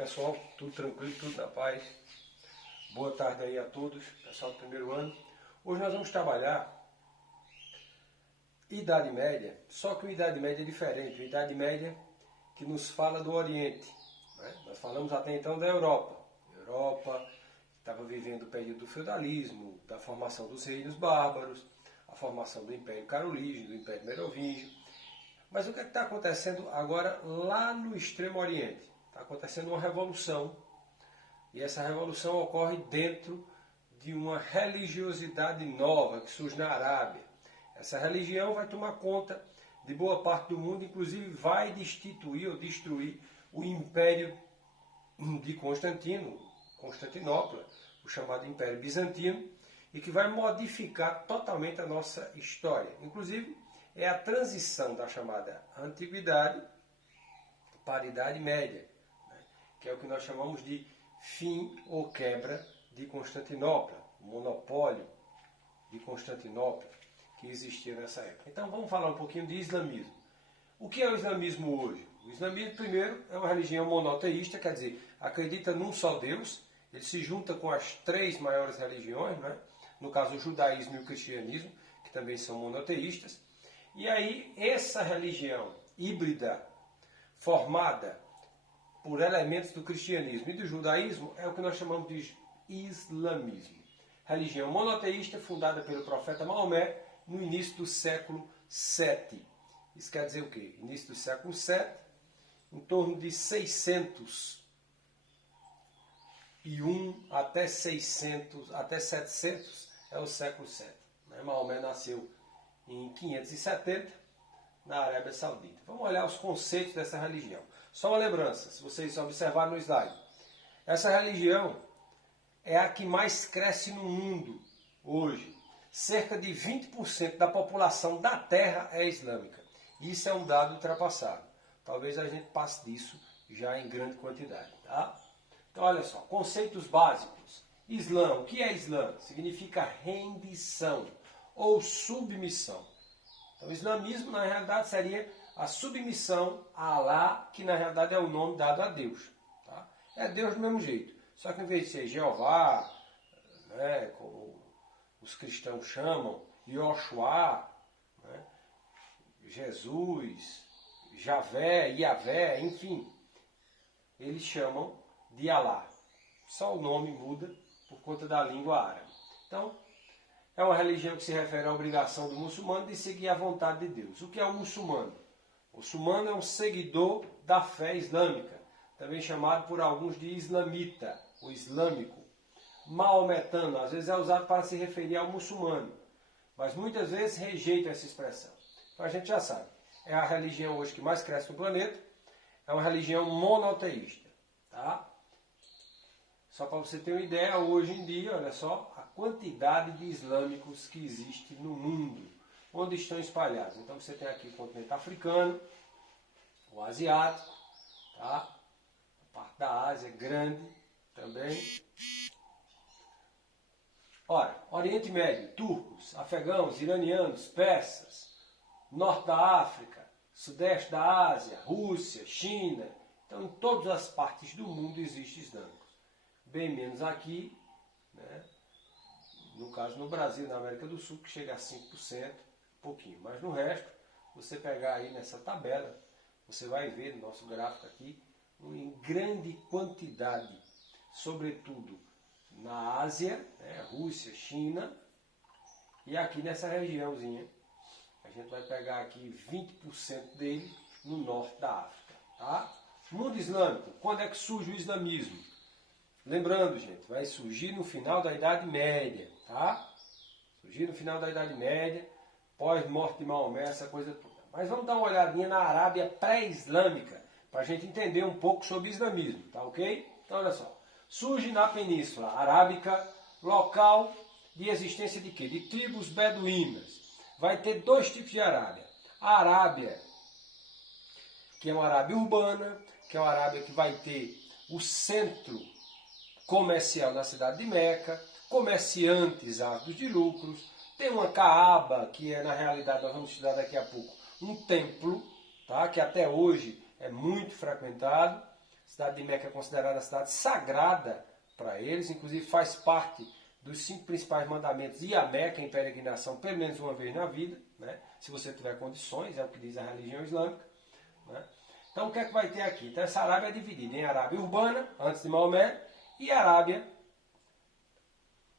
pessoal, tudo tranquilo, tudo na paz. Boa tarde aí a todos, pessoal do primeiro ano. Hoje nós vamos trabalhar Idade Média, só que uma Idade Média diferente, uma Idade Média que nos fala do Oriente. Né? Nós falamos até então da Europa. Europa estava vivendo o período do feudalismo, da formação dos reinos bárbaros, a formação do Império Carolíngio, do Império Merovingio. Mas o que está acontecendo agora lá no Extremo Oriente? Está acontecendo uma revolução, e essa revolução ocorre dentro de uma religiosidade nova que surge na Arábia. Essa religião vai tomar conta de boa parte do mundo, inclusive vai destituir ou destruir o Império de Constantinopla, o chamado Império Bizantino, e que vai modificar totalmente a nossa história. Inclusive, é a transição da chamada Antiguidade para a Idade Média, né? Que é o que nós chamamos de fim ou quebra de Constantinopla, o monopólio de Constantinopla que existia nessa época. Então vamos falar um pouquinho de islamismo. O que é o islamismo hoje? O islamismo, primeiro, é uma religião monoteísta, quer dizer, acredita num só Deus, ele se junta com as três maiores religiões, né? No caso o judaísmo e o cristianismo, que também são monoteístas. E aí, essa religião híbrida, formada por elementos do cristianismo e do judaísmo, é o que nós chamamos de islamismo. Religião monoteísta fundada pelo profeta Maomé no início do século VII. Isso quer dizer o quê? Início do século VII, em torno de 601 até 700 é o século VII. Maomé nasceu em 570, na Arábia Saudita. Vamos olhar os conceitos dessa religião. Só uma lembrança, se vocês observarem no slide. Essa religião é a que mais cresce no mundo hoje. Cerca de 20% da população da Terra é islâmica. Isso é um dado ultrapassado. Talvez a gente passe disso já em grande quantidade. Tá? Então, olha só, conceitos básicos. Islã, o que é Islã? Significa rendição ou submissão. Então, o islamismo, na realidade, seria a submissão a Alá, que na realidade é o nome dado a Deus. Tá? É Deus do mesmo jeito. Só que em vez de ser Jeová, né, como os cristãos chamam, Yoshua, né, Jesus, Javé, Iavé, enfim, eles chamam de Alá. Só o nome muda por conta da língua árabe. Então, é uma religião que se refere à obrigação do muçulmano de seguir a vontade de Deus. O que é o muçulmano? O muçulmano é um seguidor da fé islâmica, também chamado por alguns de islamita, o islâmico. Maometano, às vezes é usado para se referir ao muçulmano, mas muitas vezes rejeita essa expressão. Então a gente já sabe, é a religião hoje que mais cresce no planeta, é uma religião monoteísta. Tá? Só para você ter uma ideia, hoje em dia, olha só, a quantidade de islâmicos que existe no mundo, onde estão espalhados. Então você tem aqui o continente africano, o asiático, tá? A parte da Ásia grande também. Ora, Oriente Médio, turcos, afegãos, iranianos, persas, norte da África, sudeste da Ásia, Rússia, China. Então, em todas as partes do mundo existem islâmicos. Bem menos aqui, né? No caso no Brasil, na América do Sul, que chega a 5%, pouquinho. Mas no resto, você pegar aí nessa tabela, você vai ver no nosso gráfico aqui, em grande quantidade, sobretudo na Ásia, né, Rússia, China, e aqui nessa regiãozinha, a gente vai pegar aqui 20% dele no norte da África. Tá? Mundo islâmico, quando é que surge o islamismo? Lembrando, gente, vai surgir no final da Idade Média, tá? Surgir no final da Idade Média, pós-morte de Maomé, essa coisa toda. Mas vamos dar uma olhadinha na Arábia pré-islâmica, para a gente entender um pouco sobre o islamismo, tá ok? Então, olha só. Surge na Península Arábica, local de existência de quê? De tribos beduínas. Vai ter dois tipos de Arábia. A Arábia, que é uma Arábia urbana, que é uma Arábia que vai ter o centro comercial na cidade de Meca, comerciantes ávidos de lucros, tem uma Caaba, que é na realidade, nós vamos estudar daqui a pouco, um templo, tá? Que até hoje é muito frequentado, cidade de Meca é considerada a cidade sagrada para eles, inclusive faz parte dos 5 principais mandamentos ir a Meca em peregrinação pelo menos uma vez na vida, né? Se você tiver condições, é o que diz a religião islâmica. Né? Então o que é que vai ter aqui? Então essa Arábia é dividida em Arábia urbana, antes de Maomé, e Arábia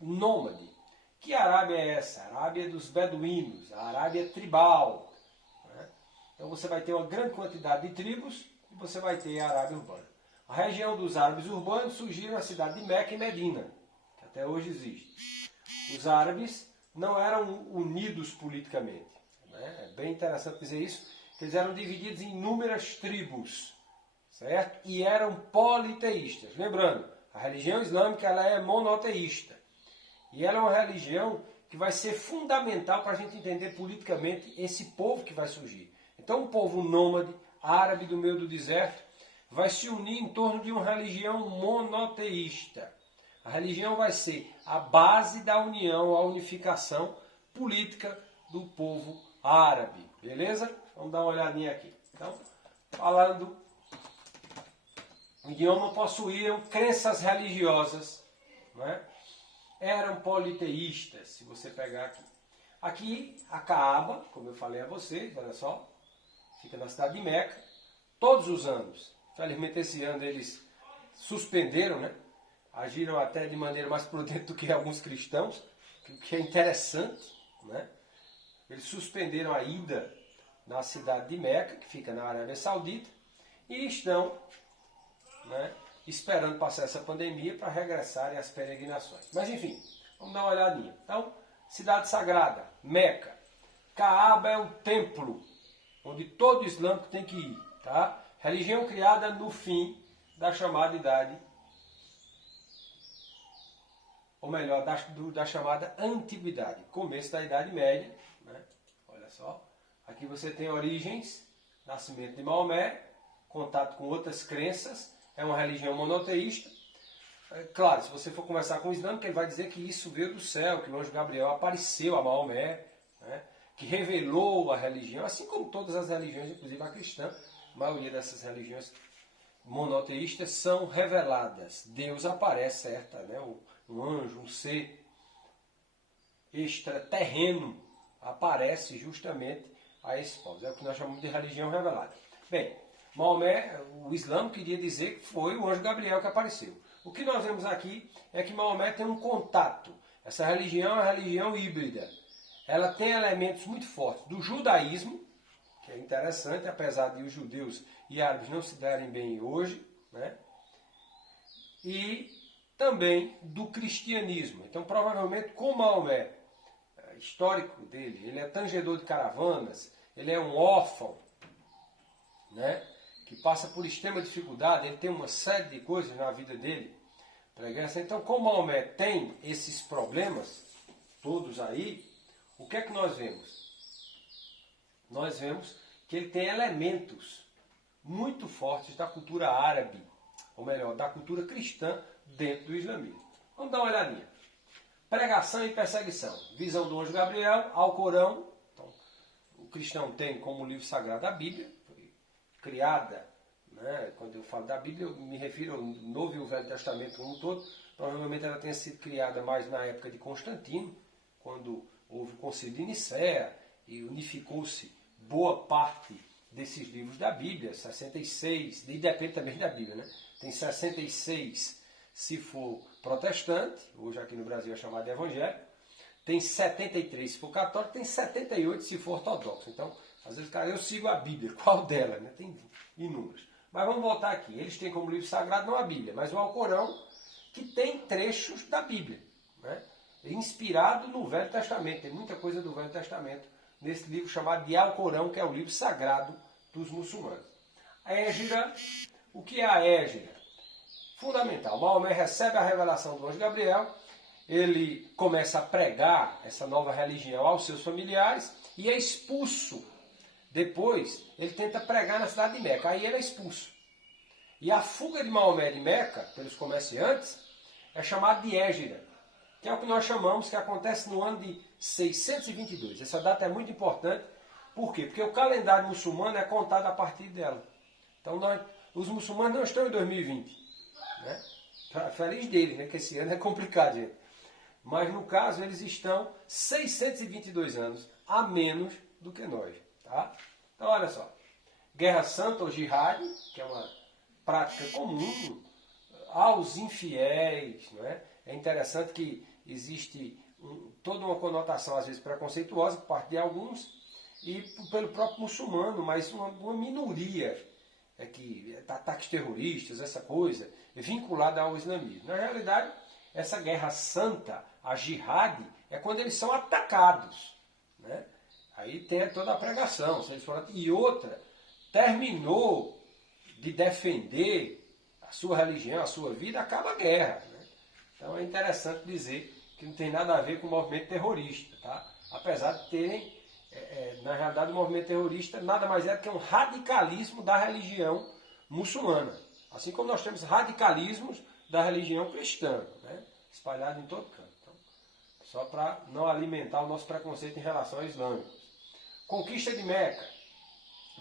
nômade. Que Arábia é essa? A Arábia dos beduínos, a Arábia tribal. Né? Então você vai ter uma grande quantidade de tribos e você vai ter a Arábia urbana. A região dos árabes urbanos surgiu na cidade de Meca e Medina, que até hoje existe. Os árabes não eram unidos politicamente. Né? É bem interessante dizer isso, que eles eram divididos em inúmeras tribos, certo? E eram politeístas. Lembrando, a religião islâmica ela é monoteísta. E ela é uma religião que vai ser fundamental para a gente entender politicamente esse povo que vai surgir. Então, um povo nômade, árabe do meio do deserto, vai se unir em torno de uma religião monoteísta. A religião vai ser a base da união, a unificação política do povo árabe. Beleza? Vamos dar uma olhadinha aqui. Então, falando, o idioma possuíam crenças religiosas, né? Eram politeístas, se você pegar aqui. Aqui, a Caaba, como eu falei a vocês, olha só, fica na cidade de Meca, todos os anos. Infelizmente, esse ano eles suspenderam, né? Agiram até de maneira mais prudente do que alguns cristãos, o que é interessante, né? Eles suspenderam a ida na cidade de Meca, que fica na Arábia Saudita, e estão, né, esperando passar essa pandemia para regressarem às peregrinações. Mas enfim, vamos dar uma olhadinha. Então, cidade sagrada, Meca. Caaba é o templo onde todo islâmico tem que ir. Tá? Religião criada no fim da chamada idade, ou melhor, da chamada antiguidade, começo da Idade Média. Né? Olha só, aqui você tem origens, nascimento de Maomé, contato com outras crenças, é uma religião monoteísta. É claro, se você for conversar com o islâmico, ele vai dizer que isso veio do céu, que o anjo Gabriel apareceu a Maomé, né? Que revelou a religião, assim como todas as religiões, inclusive a cristã, a maioria dessas religiões monoteístas são reveladas. Deus aparece, certa, né? Um anjo, um ser extraterreno aparece justamente a esse povo. É o que nós chamamos de religião revelada. Bem, Maomé, o Islã queria dizer que foi o anjo Gabriel que apareceu. O que nós vemos aqui é que Maomé tem um contato. Essa religião é uma religião híbrida. Ela tem elementos muito fortes do judaísmo, que é interessante, apesar de os judeus e árabes não se darem bem hoje, né? E também do cristianismo. Então, provavelmente, com Maomé, histórico dele, ele é tangedor de caravanas, ele é um órfão, né? Que passa por extrema dificuldade, ele tem uma série de coisas na vida dele. Então, como Maomé tem esses problemas, todos aí, o que é que nós vemos? Nós vemos que ele tem elementos muito fortes da cultura árabe, ou melhor, da cultura cristã dentro do islamismo. Vamos dar uma olhadinha. Pregação e perseguição. Visão do anjo Gabriel, Alcorão. Então, o cristão tem como livro sagrado a Bíblia, foi criada, né? Quando eu falo da Bíblia, eu me refiro ao Novo e o Velho Testamento como um todo. Provavelmente ela tenha sido criada mais na época de Constantino, quando houve o Concílio de Nicéia e unificou-se boa parte desses livros da Bíblia, 66, e depende também da Bíblia, né? Tem 66 se for protestante, hoje aqui no Brasil é chamado de evangélico, tem 73 se for católico, tem 78 se for ortodoxo. Então, às vezes, cara, eu sigo a Bíblia, qual delas? Né? Tem inúmeras. Mas vamos voltar aqui. Eles têm como livro sagrado não a Bíblia, mas o Alcorão, que tem trechos da Bíblia, né? Inspirado no Velho Testamento. Tem muita coisa do Velho Testamento nesse livro chamado de Alcorão, que é o livro sagrado dos muçulmanos. A Égira, o que é a Égira? Fundamental. Maomé recebe a revelação do anjo Gabriel, ele começa a pregar essa nova religião aos seus familiares e é expulso. Depois, ele tenta pregar na cidade de Meca, aí ele é expulso. E a fuga de Maomé de Meca, pelos comerciantes, é chamada de Égira, que é o que nós chamamos, que acontece no ano de 622. Essa data é muito importante. Por quê? Porque o calendário muçulmano é contado a partir dela. Então os muçulmanos não estão em 2020. Né? Feliz deles, né? Que esse ano é complicado, gente. Mas no caso eles estão 622 anos a menos do que nós. Tá? Então olha só. Guerra Santa ou Jihad, que é uma prática comum aos infiéis. Não é? É interessante que existe toda uma conotação às vezes preconceituosa por parte de alguns e pelo próprio muçulmano, mas uma minoria que ataques terroristas, essa coisa, vinculada ao islamismo. Na realidade, essa guerra santa, a jihad, é quando eles são atacados. Né? Aí tem toda a pregação. Se eles foram... E outra, terminou de defender a sua religião, a sua vida, acaba a guerra. Né? Então é interessante dizer que não tem nada a ver com o movimento terrorista. Tá? Apesar de terem, na realidade, o movimento terrorista nada mais é do que um radicalismo da religião muçulmana. Assim como nós temos radicalismos da religião cristã, né? Espalhado em todo canto. Então, só para não alimentar o nosso preconceito em relação ao islâmico. Conquista de Meca.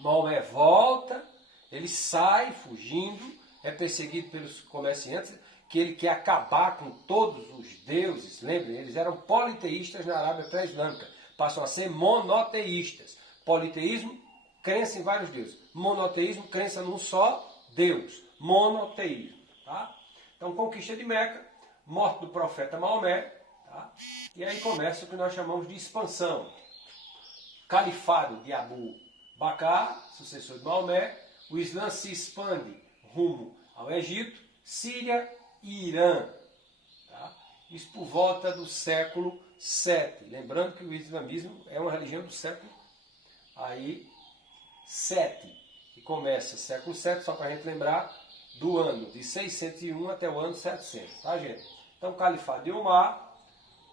Maomé volta, ele sai fugindo, é perseguido pelos comerciantes, que ele quer acabar com todos os deuses. Lembrem, eles eram politeístas na Arábia pré-islâmica. Passam a ser monoteístas. Politeísmo, crença em vários deuses. Monoteísmo, crença num só Deus. Monoteísmo. Tá? Então, conquista de Meca, morte do profeta Maomé. Tá? E aí começa o que nós chamamos de expansão. Califado de Abu Bakr, sucessor de Maomé. O Islã se expande rumo ao Egito, Síria e Irã. Tá? Isso por volta do século VII. Lembrando que o islamismo é uma religião do século VII, que começa século VII, só para a gente lembrar, do ano de 601 até o ano 700. Tá, gente? Então, Califado de Omar,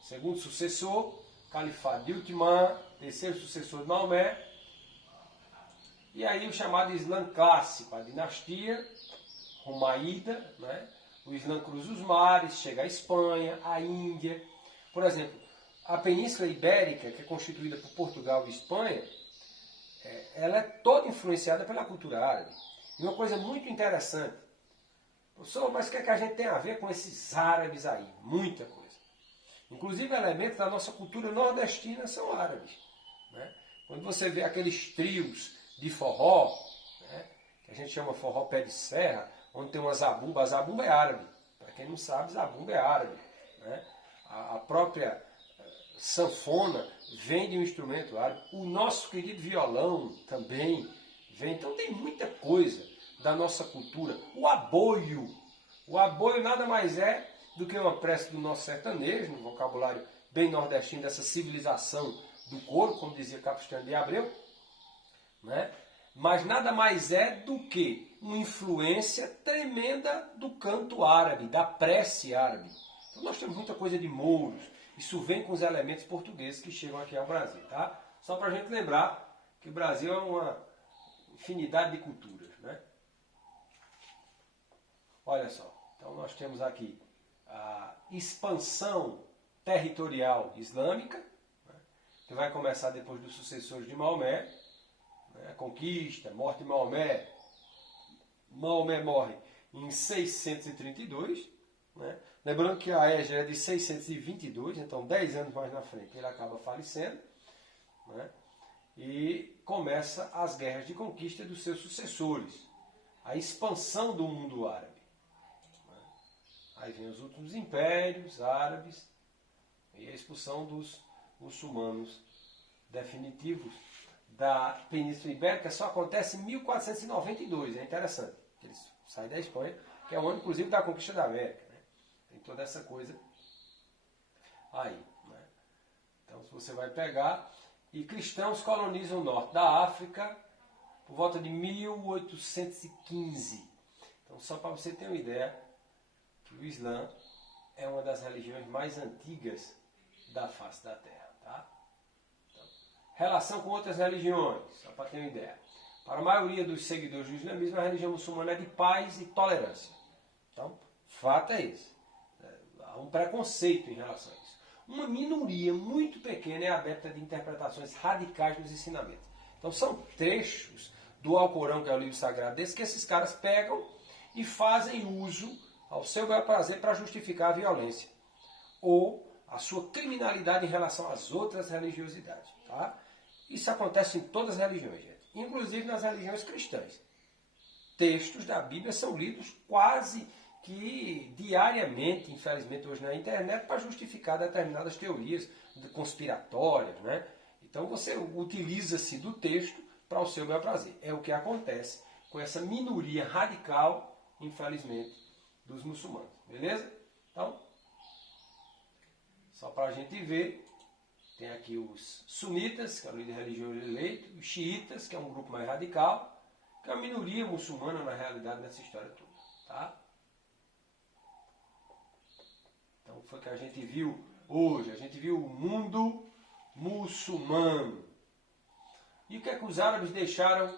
segundo sucessor, Califado de Uthman, terceiro sucessor de Maomé, e aí o chamado Islã clássico, a dinastia Umayyada, né? O Islã cruza os mares, chega à Espanha, à Índia. Por exemplo, a Península Ibérica, que é constituída por Portugal e Espanha, ela é toda influenciada pela cultura árabe. E uma coisa muito interessante, professor, mas o que é que a gente tem a ver com esses árabes aí? Muita coisa. Inclusive elementos da nossa cultura nordestina são árabes. Né? Quando você vê aqueles trios de forró, né, que a gente chama forró pé de serra, onde tem uma zabumba, a zabumba é árabe. Para quem não sabe, zabumba é árabe. Né? A própria sanfona vem de um instrumento árabe. O nosso querido violão também vem. Então tem muita coisa da nossa cultura. O aboio. O aboio nada mais é do que uma prece do nosso sertanejo, no vocabulário bem nordestino dessa civilização do couro, como dizia Capistrano de Abreu. Né? Mas nada mais é do que uma influência tremenda do canto árabe, da prece árabe. Então nós temos muita coisa de mouros. Isso vem com os elementos portugueses que chegam aqui ao Brasil. Tá? Só para a gente lembrar que o Brasil é uma infinidade de culturas. Né? Olha só, então nós temos aqui a expansão territorial islâmica, né? Que vai começar depois dos sucessores de Maomé. A conquista, morte de Maomé. Maomé morre em 632. Né? Lembrando que a Égira é de 622, então 10 anos mais na frente ele acaba falecendo. Né? E começa as guerras de conquista dos seus sucessores. A expansão do mundo árabe. Né? Aí vem os últimos impérios árabes e a expulsão dos muçulmanos definitivos da Península Ibérica só acontece em 1492, é interessante. Eles saem da Espanha, que é o ano, inclusive, da conquista da América. Né? Tem toda essa coisa aí. Né? Então, se você vai pegar, e cristãos colonizam o norte da África por volta de 1815. Então, só para você ter uma ideia, que o Islã é uma das religiões mais antigas da face da Terra. Tá? Relação com outras religiões, só para ter uma ideia. Para a maioria dos seguidores do islamismo, a religião muçulmana é de paz e tolerância. Então, fato é esse. Há um preconceito em relação a isso. Uma minoria muito pequena é adepta de interpretações radicais dos ensinamentos. Então, são trechos do Alcorão, que é o livro sagrado desse, que esses caras pegam e fazem uso ao seu bel prazer para justificar a violência ou a sua criminalidade em relação às outras religiosidades. Tá? Isso acontece em todas as religiões, gente, inclusive nas religiões cristãs. Textos da Bíblia são lidos quase que diariamente, infelizmente hoje na internet, para justificar determinadas teorias conspiratórias, né? Então você utiliza-se do texto para o seu bel prazer. É o que acontece com essa minoria radical, infelizmente, dos muçulmanos. Beleza? Então, só para a gente ver, tem aqui os sunitas, que é o líder religioso eleito, os xiitas, que é um grupo mais radical, que é uma minoria muçulmana na realidade nessa história toda. Tá? Então foi que a gente viu hoje, a gente viu o mundo muçulmano. E o que é que os árabes deixaram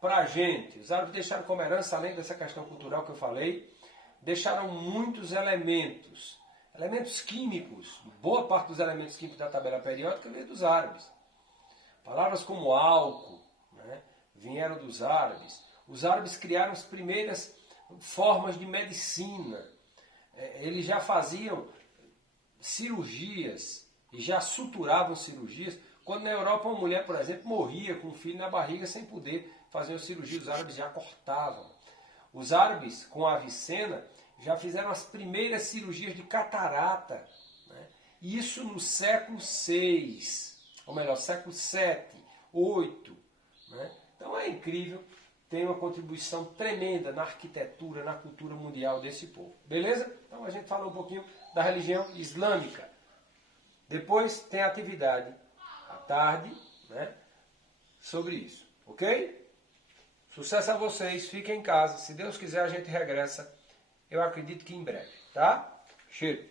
para a gente? Os árabes deixaram como herança, além dessa questão cultural que eu falei, deixaram muitos elementos. Elementos químicos, boa parte dos elementos químicos da tabela periódica veio dos árabes. Palavras como álcool, né, vieram dos árabes. Os árabes criaram as primeiras formas de medicina. Eles já faziam cirurgias e já suturavam cirurgias. Quando na Europa uma mulher, por exemplo, morria com um filho na barriga sem poder fazer uma cirurgia, os árabes já cortavam. Os árabes, com a Avicena, já fizeram as primeiras cirurgias de catarata. Né? Isso no século VI, ou melhor, século VII, VIII. Né? Então é incrível, tem uma contribuição tremenda na arquitetura, na cultura mundial desse povo. Beleza? Então a gente falou um pouquinho da religião islâmica. Depois tem a atividade à tarde, né, sobre isso. Ok? Sucesso a vocês, fiquem em casa. Se Deus quiser a gente regressa, eu acredito que em breve. Tá? Cheiro!